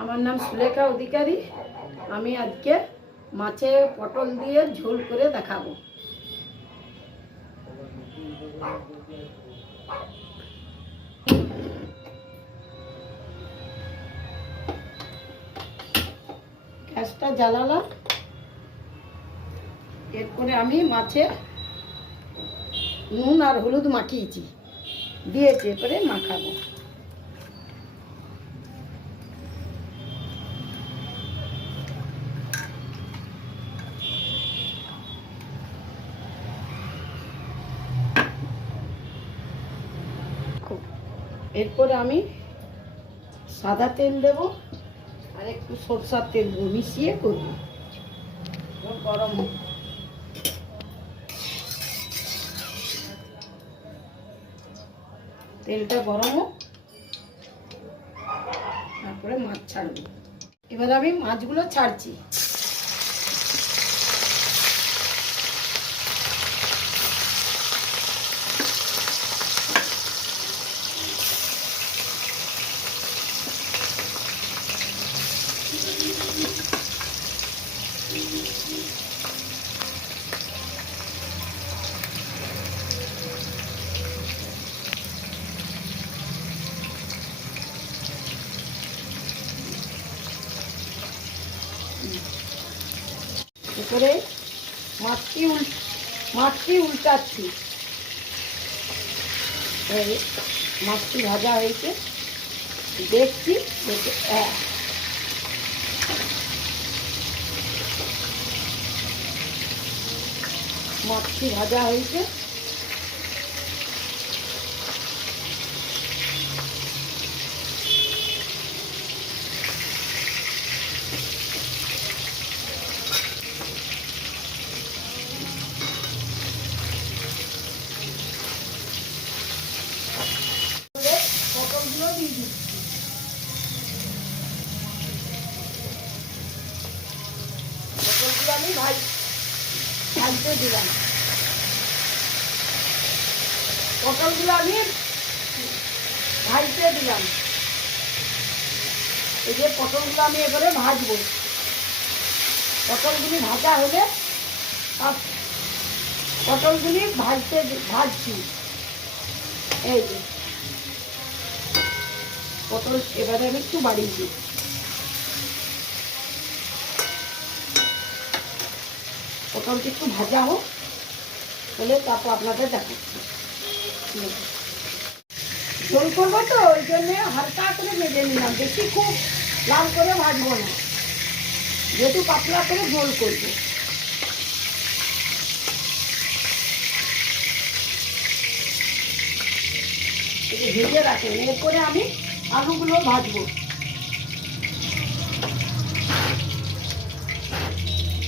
আমার নাম সুলেখা অধিকারী। আমি আজকে মাছে পটল দিয়ে ঝোল করে দেখাবো। গ্যাসটা জ্বালালাম। এরপরে আমি মাছে নুন আর হলুদ মাখিয়েছি, দিয়েছি, এরপরে মাখাবো। এরপরে আমি সাদা তেল দেব আর একটু সরষার তেল দেবো, মিশিয়ে করব। গরম তেলটা গরম হোক, তারপরে মাছ ছাড়বো। এবার আমি মাছগুলো ছাড়ছি। এরপরে মাছটি উল্টাচ্ছি। মাছটি ভাজা হয়েছে, দেখছি। মাছটি ভাজা হয়েছে। পটলগুলো দিয়ে দিচ্ছি। পটলগুলো আমি ভাজতে দিলাম। পটলগুলো আমি ভাজতে দিলাম। এই যে পটলগুলো আমি এবারে ভাজবো। পটলগুলি ভাজা হলে পটলগুলি ভাজছি। এই যে পটল এবারে আমি একটু বাড়িয়েছি। পটলটি একটু ভাজা হোক, হলে তারপর আপনাদের দেখাচ্ছি। ঝোল করবো তো ওই জন্যে হালকা করে ভেজে নিলাম, বেশি খুব লাল করে ভাজবো না, যেহেতু পাতলা করে ঝোল করবো। ভেজে রাখেন। এরপরে আমি আলুগুলো ভাজবো।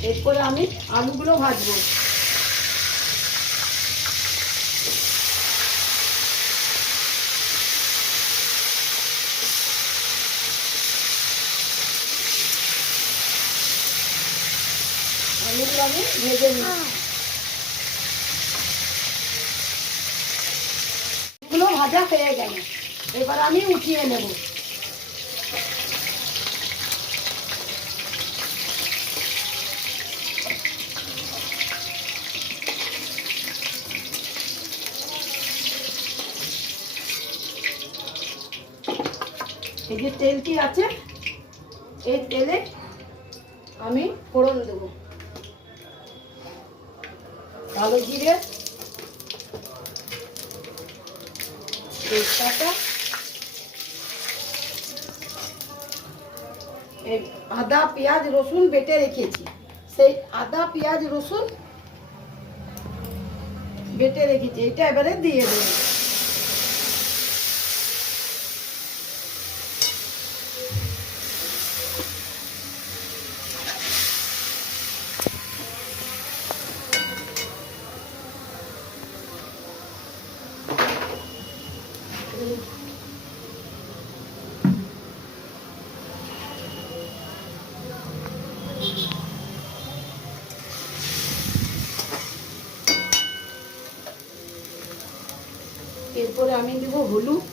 এরপরে আমি আলুগুলো ভাজবো। আলুগুলো আমি ভেজে নিই। এগুলো ভাজা হয়ে গেল, এবার আমি উঠিয়ে নেব। এই যে তেলটি আছে, এই তেলে আমি ফোড়ন দেব। কালো জিরে, তেজপাতা, আদা পেঁয়াজ রসুন বেটে রেখেছি, সেই আদা পেঁয়াজ রসুন বেটে রেখেছি, এটা এবারে দিয়ে দেব। এরপরে আমি দেব হলুদ,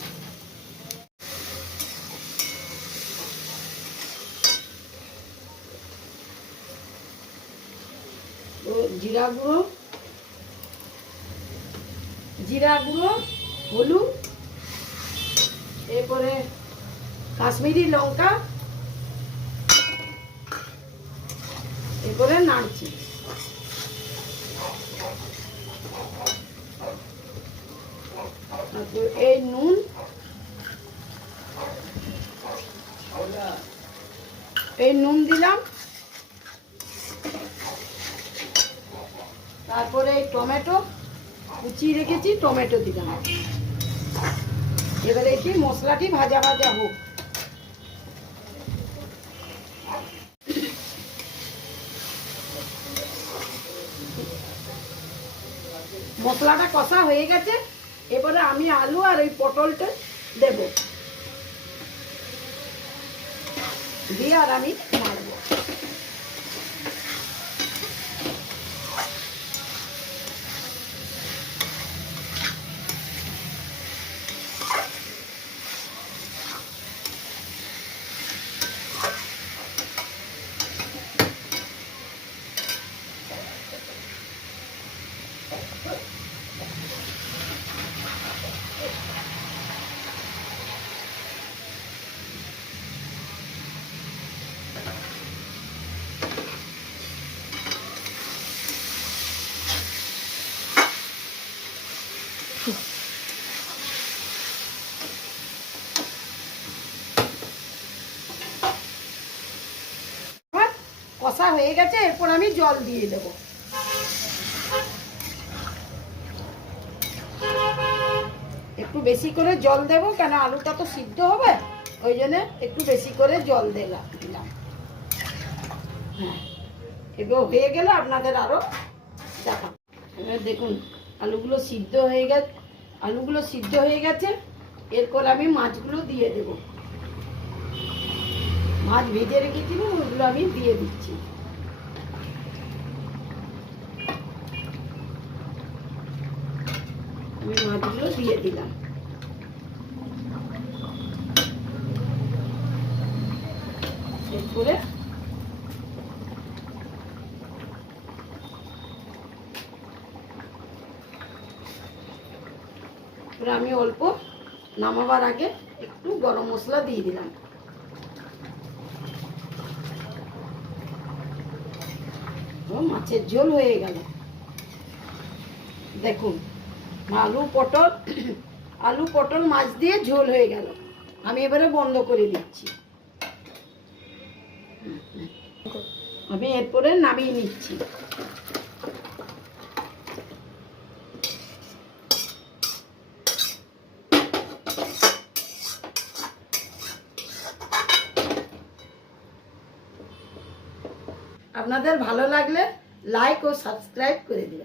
জিরা গুঁড়ো, হলুদ, এরপরে কাশ্মীরি লঙ্কা, এরপরে নাড়ছি। এই নুন, দিলাম। তারপরে এই টমেটো কুচিয়ে রেখেছি, টমেটো দিলাম। এবারে কি মশলাটি ভাজা ভাজা হোক। মশলাটা কষা হয়ে গেছে, এবারে আমি আলু আর ওই পটলটা দেব, দিয়ে আর আমি মারবো। কষা হয়ে গেছে, এরপর আমি জল দিয়ে দেব। একটু বেশি করে জল দেব, কেন আলুটা তো সিদ্ধ হবে, ওই জন্য একটু বেশি করে জল দিলাম। হ্যাঁ, এগুলো হয়ে গেলে আপনাদের আরো দেখাবো। এবার দেখুন আলুগুলো সিদ্ধ হয়ে গেছে। এরপর আমি মাছগুলো দিয়ে দেব। মাছ ভেজে রেখেছিলাম, ওইগুলো আমি দিয়ে দিচ্ছি। আমি মাছগুলো দিয়ে দিলাম। এরপরে আমি অল্প নামাবার আগে একটু গরম মশলা দিয়ে দিলাম। মাছের ঝোল হয়ে গেল। দেখুন আলু পটল মাছ দিয়ে ঝোল হয়ে গেল। আমি এবারে বন্ধ করে দিচ্ছি। আমি এরপরে নামিয়ে নিচ্ছি। আপনাদের ভালো লাগলে লাইক ও সাবস্ক্রাইব করে দিন।